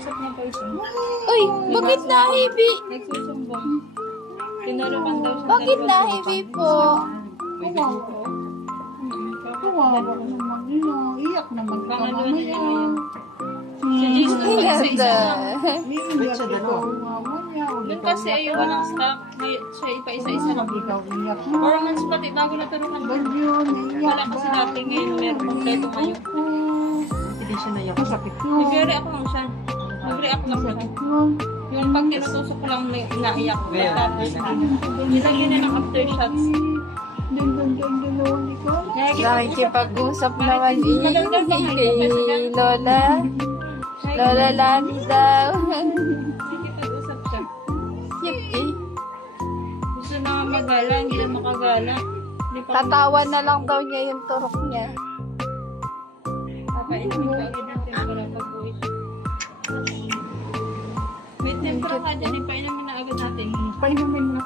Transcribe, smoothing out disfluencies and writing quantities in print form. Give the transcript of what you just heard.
Nag-uusap na po siya. Uy, bakit nahibi? Nagsusumbong. Tinurukan daw siya. Bakit nahibi po? Kawawa ko naman yun. Iyak naman ka Pangalawa na niya mamaya. ngayon. Si Jason po isa-isa lang. Iyak ikaw mamaya. Doon kasi ay walang staff. Siya ipa-isa-isa lang. Ikaw iyak na. 4 months pati bago naturukan ko. Ganyan, Wala iyak kasi ba? dati ngayon meron kompleto ngayon. Hindi siya naiyak. Masakit yun. Nag-react lang siya. Nag-react lang siya. Masakit yun. Yung pag tinutusok ko lang naiyak. Tapos nilagyan niya ng aftershots. Nakikipag-usap naman kay Lola. Lola Lani daw. Nakikipag-usap siya. Cute eh. Gusto na magala, hindi na makagala. Hindi pa Tatawan na lang daw niya yung turok niya. papainin ko agad ng tempura pag uwi siya. May tempura ka dyan, ipainumin na agad natin. Painumin na.